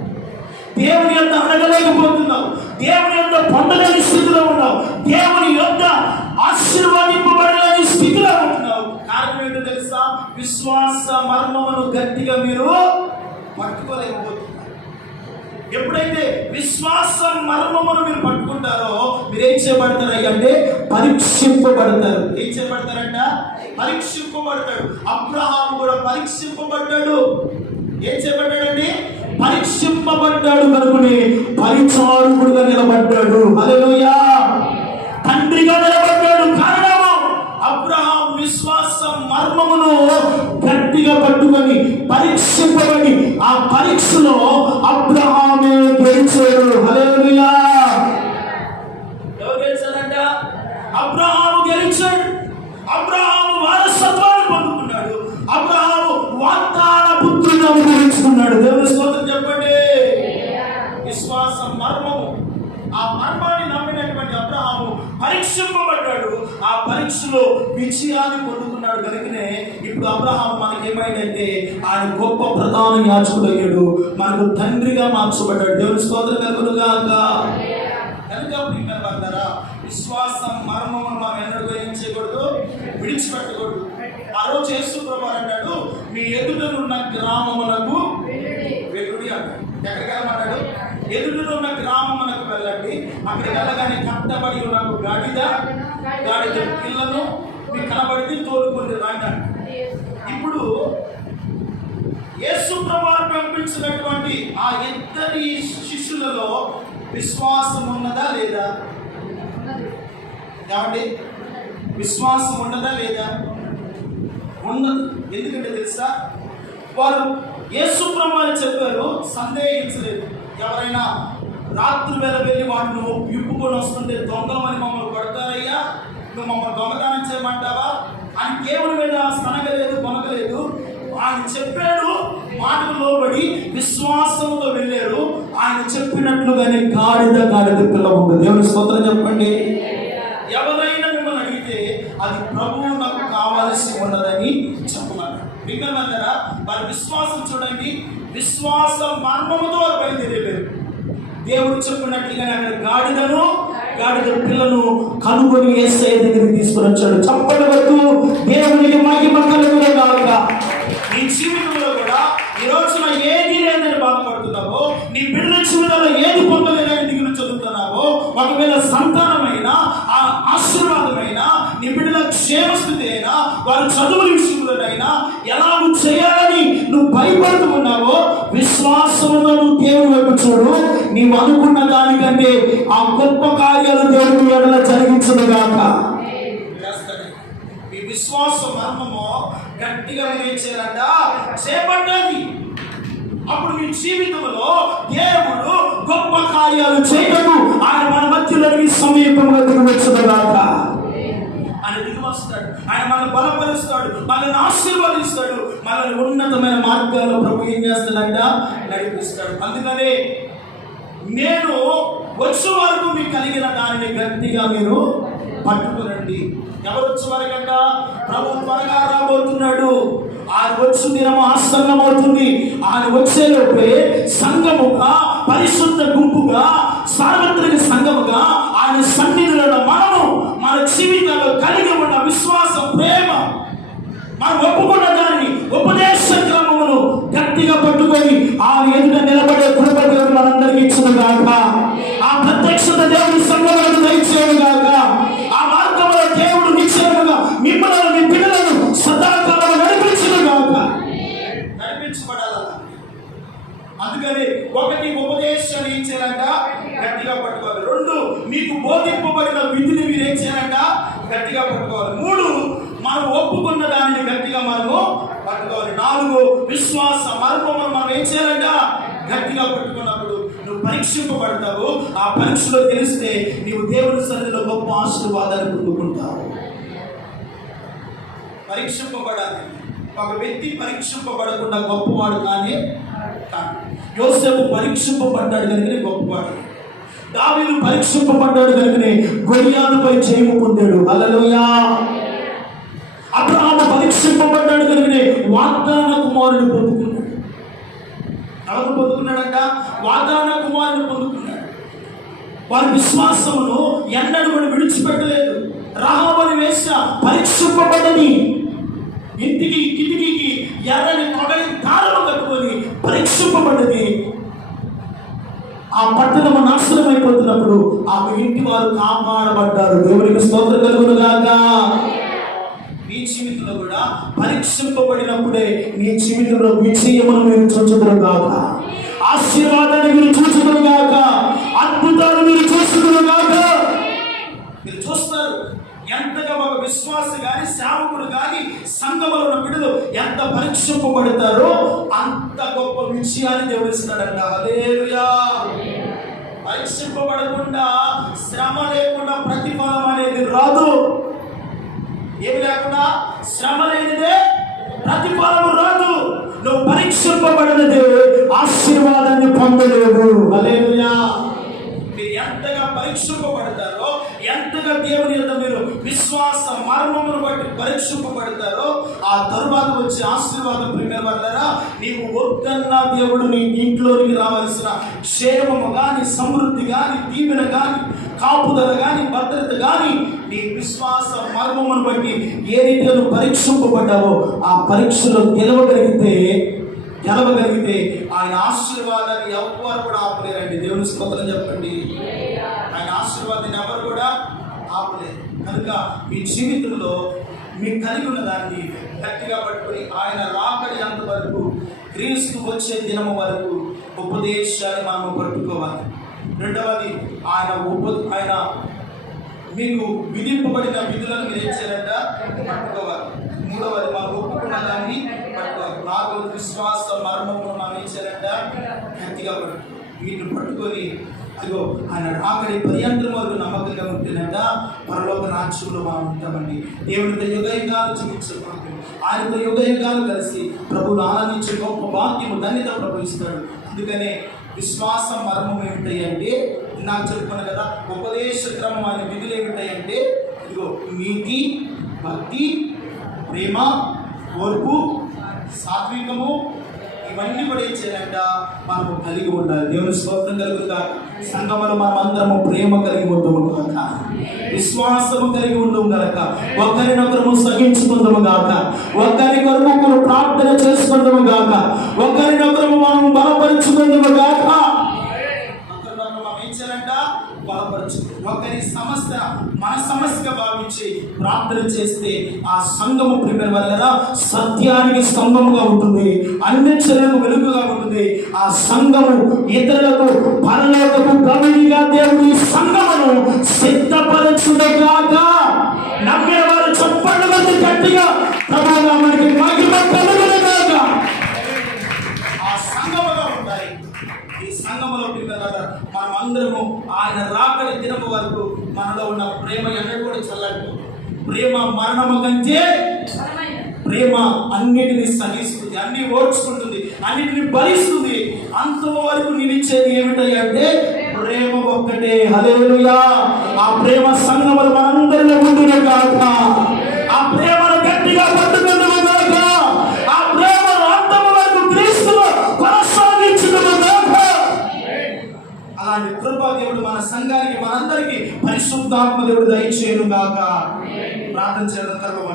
దేవుని యొక్క అడగలేకపోతున్నావు. దేవుని యొక్క పొందలేని స్థితిలో ఉన్నావు. దేవుని యొక్క ఆశీర్వాదింపబడలేని స్థితిలో ఉంటున్నావు. కారణం ఏంటో తెలుసా? విశ్వాస మర్మమును గట్టిగా మీరు పట్టుకోలేకపోతున్నారు. ఎప్పుడైతే విశ్వాస మర్మమును మీరు పట్టుకుంటారో మీరు ఏం చేయబడతారు అంటే పరీక్షింపబడతారు. ఏం చేయబడతారంట? పరీక్షింపబడతాడు. అబ్రహాము కూడా పరీక్షింపబడ్డాడు. ఏం చేయబడ్డాడండి? పరీక్షింపబడ్డాడు కనుకనే పరిచారకుడుగా నిలబడ్డాడు. హల్లెలూయా. తండ్రిగా నిలబడ్డాడు. కారణము అబ్రహాం విశ్వాస మర్మమును గట్టిగా పట్టుకొని పరీక్షింపబడి ఆ పరీక్షలో అబ్రహామే గెలిచాడు. హల్లెలూయా. ఎవరు గెలిచారంట? అబ్రహాము గెలిచాడు. అబ్రహాము వారసత్వాన్ని పొందుకున్నాడు. అబ్రహాము వాగ్దాన పుత్రుడిగా గురించుకున్నాడు. దేవుని స్తోత్రం చెప్పండి. విశ్వాస మర్మము, ఆ మర్మాన్ని నమ్మినటువంటి అబ్రహాము పరీక్షింపబడ్డాడు. ఆ పరీక్షలో విజయాన్ని పొందుకున్నాడు కనుకనే ఇప్పుడు అబ్రహాము మనకేమైందంటే ఆయన గొప్ప ప్రధాన యాజకుడు అయ్యాడు. మనకు తండ్రిగా మార్చబడ్డాడు. దేవుని స్తోత్రం కలుగునుగాక. కనుక ప్రియమైనవారా, విశ్వాస మర్మమును మనం ఎన్నడూ ఏం చేయకూడదు? విడిచిపెట్టకూడదు. ఆ రోజు యేసు ప్రభువు అన్నాడు, మీ ఎదుటనున్న గ్రామములకు వెళ్ళుడి అన్నాడు. ఎక్కడికి వెళ్ళమన్నాడు? ఎదుటనున్న గ్రామమునకు వెళ్ళండి. అక్కడికి వెళ్ళగానే కట్టబడి ఉన్న గాడిద పిల్లను మీకు కనబడి తోలుకుంటే రండి. ఇప్పుడు యేసు ప్రభువు పంపించినటువంటి ఆ ఇద్దరి శిష్యులలో విశ్వాసం ఉన్నదా లేదా? ఏమండి? విశ్వాసం ఉన్నదా లేదా? ఉన్నది. ఎందుకంటే తెలుసా, వారు యేసు ప్రభువు చెప్పారు, సందేహించలేదు. ఎవరైనా రాత్రి వేళ వెళ్ళి వాడిని ఇప్పుకొని వస్తుంటే దొంగమని మమ్మల్ని కొడతారయ్యా, నువ్వు మమ్మల్ని దొంగతనం చేయమంటావా అని దేవుని మీద సనగలేదు, కొనగలేదు. ఆయన చెప్పాడు, మాటకు లోబడి విశ్వాసంతో వెళ్ళారు. ఆయన చెప్పినట్లుగానే గాడిద పిల్ల ఉంది. దేవుని స్తోత్రం చెప్పండి. ఎవరైనా మిమ్మల్ని అడిగితే అది ప్రభువు నాకు కావాల్సి ఉన్నదని చెప్పమన్నారు. మిమ్మల్ని వారి విశ్వాసం చూడండి. విశ్వాస మర్మముతో వారు బయలుదేరారు. దేవుడు చెప్పినట్లుగానే అక్కడ గాడిద పిల్లను కనుగొని యేసయ్య దగ్గరికి తీసుకుని వచ్చాడు. చప్పట్లతో దేవునికి మహిమ కలుగునుగాక. నీ జీవితంలో కూడా ఈ రోజున ఏది లేదని బాధపడుతున్నావో, నీ బిడ్డల జీవితంలో ఏది పొందలేదని దిగులు చదువుతున్నావో, ఒకవేళ సంతానమైన ఆ ఆశీర్వాదమైన నీ బిడ్డల క్షేమస్థితి అయినా, వారి చదువుల విషయంలోనైనా ఎలాగూ చేయాలని నువ్వు భయపడుతూ ఉన్నావో, విశ్వాసంలో నువ్వు దేవుని వైపు చూడు. నీవు అనుకున్న దానికంటే ఆ గొప్ప కార్యాలు దేవుని ఎడల జరిగించునుగాక. ఈ విశ్వాస మర్మము గట్టిగా మీరు ఏం చేయాలంట? చేపట్టాలి. అప్పుడు మీ జీవితంలో దేవుడు గొప్ప కార్యాలు చేయటకు ఆయన మన మధ్యలోకి సమీపంగా దిగవచ్చుగాక. ఆయన దిగివస్తాడు, ఆయన మనల్ని బలపరుస్తాడు, మనల్ని ఆశీర్వదిస్తాడు, మనల్ని ఉన్నతమైన మార్గాల్లో ప్రభు ఏం చేస్తాడంట? నడిపిస్తాడు. అందుకనే నేను వచ్చే వరకు మీకు కలిగిన దానిని గట్టిగా మీరు పట్టుకునండి. ఎవరు వచ్చే వరకంట? ప్రభు త్వరగా రాబోతున్నాడు. ఆయన వచ్చే దినం ఆసన్నమవుతుంది. ఆయన వచ్చేలోపే సంఘముగా, పరిశుద్ధ గుంపుగా, సార్వత్రిక సంఘముగా ఆయన సన్నిధిలో మనము మన జీవితంలో కలిగి ఉన్న విశ్వాసం, ప్రేమ, మనం ఒప్పుకున్న దాన్ని ఉపదేశ క్రమమును గట్టిగా పట్టుకొని ఆ ఎదుట నిలబడే కృప దేవుడు మనందరికీ ఇచ్చిన గాక. ఆ ప్రత్యక్షత దేవుడి సంఘములకు దయచేయను గాక. ఆ మార్గంలో దేవుడు నిశ్చయముగా మిమ్మల్ని, మీ పిల్లలను సదాకాలం నడిపించును గాక. నడిపించబడాల. అందుకని ఒకటి, ఉపదేశాన్ని ఏం చేయాలంట? గట్టిగా పట్టుకోవాలి. రెండు, మీకు బోధింపబడిన విధిని మీరు ఏం చేయాలంట? గట్టిగా పట్టుకోవాలి. మూడు, మనం ఒప్పుకున్న దానిని గట్టిగా మనము పట్టుకోవాలి. నాలుగు, విశ్వాస మర్మము మనం ఏం చేయాలంట? గట్టిగా పట్టుకున్నప్పుడు నువ్వు పరీక్షింపబడతావు. ఆ పరీక్షలో తెలిస్తే నీవు దేవుని సన్నిధిలో గొప్ప ఆశీర్వాదాన్ని పొందుకుంటావు. పరీక్షింపబడాలి. ఒక వ్యక్తి పరీక్షింపబడకుండా గొప్పవాడు కానీ కాదు. యోసేపు పరీక్షింపబడ్డాడు కనుకనే గొప్పవాడు. దావీదు పరీక్షింపబడ్డాడు కనుకనే గొలియాతుపై జయము పొందాడు. హల్లెలూయా. అబ్రహాము పరీక్షింపబడ్డాడు కనుకనే వాగ్దాన కుమారుని పొందుకున్నాడు. ఎవరు పొందుకున్నాడంట? వాగ్దాన కుమారుని పొందుకున్నాడు. వారి విశ్వాసమును ఎన్నడూ కూడా విడిచిపెట్టలేదు. రాహాబు వేశ్య పరీక్షింపబడ్డది. ఇంటికి కిటికీకి ఎర్రని తొగని దారులు కట్టుకొని పరీక్షింపబడ్డది. ఆ పట్టణము నాశనం అయిపోతున్నప్పుడు ఆమె ఇంటి వారు కాపాడబడ్డారు. దేవునికి స్తోత్రం కలుగును గాక. నీ జీవితంలో కూడా పరీక్షింపబడినప్పుడే నీ జీవితంలో విజయమును మీరు చూచుదురు గాక. ఆశీర్వాదాన్ని మీరు చూచుదురు గాక. అద్భుతాలు మీరు చూచుదురు గాక. మీరు చూస్తారు ఎంతగా ఒక విశ్వాసి కానీ, సేవకుడు కానీ, సంఘములో ఉన్న బిడ్డలు ఎంత పరీక్షింపబడతారో అంత గొప్ప విజయాన్ని దేవుడు ఇస్తాడంట. హల్లెలూయా. పరీక్షింపబడకుండా, శ్రమ లేకుండా ప్రతిఫలం అనేది రాదు. ఏమి లేకుండా శ్రమ లేనిదే ప్రతిఫలము రాదు. నువ్వు పరీక్షింపబడినదే ఆశీర్వాదాన్ని పొందలేవు. హల్లెలూయా. మీరు ఎంతగా పరీక్షింపబడతారో, ఎంతగా దేవుని యొక్క మీరు విశ్వాస మర్మమును బట్టి పరీక్షింపబడతారో ఆ తరువాత వచ్చే ఆశీర్వాదం ప్రియుల వల్లరా నీవు వద్దన్న దేవుడు నీ ఇంట్లోనికి రావాల్సిన క్షేమము కానీ, సమృద్ధి కానీ, దీవెన కానీ, కాపుదల కానీ, భద్రత కానీ నీ విశ్వాస మర్మమును బట్టి ఏ రీతిగా నువ్వు పరీక్షింపబడ్డావో ఆ పరీక్షలో గెలవగలిగితే ఆయన ఆశీర్వాదాన్ని ఎవరు కూడా ఆపలేరండి. దేవుని స్తోత్రం చెప్పండి. ఆయన ఆశీర్వాదాన్ని ఎవరు కూడా ఆపలేరు. కనుక మీ జీవితంలో మీకు కలిగి ఉన్న దాన్ని గట్టిగా పట్టుకొని ఆయన రాకడి అంతవరకు, క్రీస్తు వచ్చే దినము వరకు ఉపదేశాన్ని మనము పట్టుకోవాలి. రెండవది, ఆయన మీకు విధింపబడిన విధులను మీరు ఏం చేయాలంట? పట్టుకోవాలి. మూడవది, మనం ఒప్పుకున్న దాన్ని పట్టుకోవాలి. నాలుగవది, విశ్వాస మర్మము మనం ఏం చేయాలంట? గట్టిగా పట్టుకోవాలి. వీటిని పట్టుకొని అదిగో ఆయన రాకడి పర్యంతరం వరకు నమ్మకంగా ఉంటేనంట పరలోక రాజ్యంలో మనం ఉంటామండి. దేవునితో యుగయుగాలు జీవించబడుతుంది. ఆయనతో యుగయుగాలు కలిసి ప్రభువును ఆరాధించే గొప్ప భాగ్యము ధన్యత ప్రభు ఇస్తాడు. అందుకనే విశ్వాసం మర్మం ఏమిటాయంటే నాకు చెప్పుకున్నా కదా, ఉపదేశ క్రమం అనే విధులు ఏమిటాయంటే ఇదిగో నీతి, భక్తి, ప్రేమ, ఓర్పు, సాత్వికము, ఇవన్నీ కూడా ఏం చేయాలంట? మనము కలిగి ఉండాలి. దేవుని స్తోత్రం కలుగుగా. సంఘములో మనం అందరము ప్రేమ కలిగి ఉండము గాక, విశ్వాసము కలిగి ఉండము గాక, ఒకరినొకరు సహించుకుందాము గాక, ఒకరికొకరు ప్రార్థన చేసుకుందాము గాక, ఒకరినొకరు మనం బలపరుచుకుందాము గాక. ఒకరినొకరు మనం ఏం చేయాలంట? బలపరచు. ఒకరి సమస్య మన సమస్యగా భావించి ప్రార్థన చేస్తే ఆ సంఘము ప్రేమ వల్ల సత్యానికి స్తంభముగా ఉంటుంది, అన్నిచలకు వెలుగుగా ఉంటుంది. ఆ సంఘము ఇతరులకు పరలోకపు గమనిగా దేవుడి సంఘమును సిద్ధపరచుగాక. నమ్మిన వారు చెప్పండి గట్టిగా ప్రభువుగా మనకి ఆయన రాకడి దినము వరకు మనలో ఉన్న ప్రేమ ఎన్నడూ కూడా చల్లదు. ప్రేమ మరణము కంటే ప్రేమ అన్నిటిని సహిస్తుంది, అన్ని ఓర్చుకుంటుంది, అన్నిటిని భరిస్తుంది. అంతవరకు నిలిచేది ఏమిటంటే ప్రేమ ఒక్కటే. హల్లెలూయా. ఆ ప్రేమ సంగములు మనందరిలో ఉండును గాక. ఆ ప్రేమను గట్టిగా పట్టుకుందుము గాక. ఆ ప్రేమను అంతము వరకు క్రీస్తులో కొనసాగించుదుము గాక. అలాంటి కృప దేవుడు మన సంఘానికి, మనందరికీ పరిశుద్ధాత్మ దేవుడు దయచేయును గాక. ప్రార్థన చేయడం తర్వాత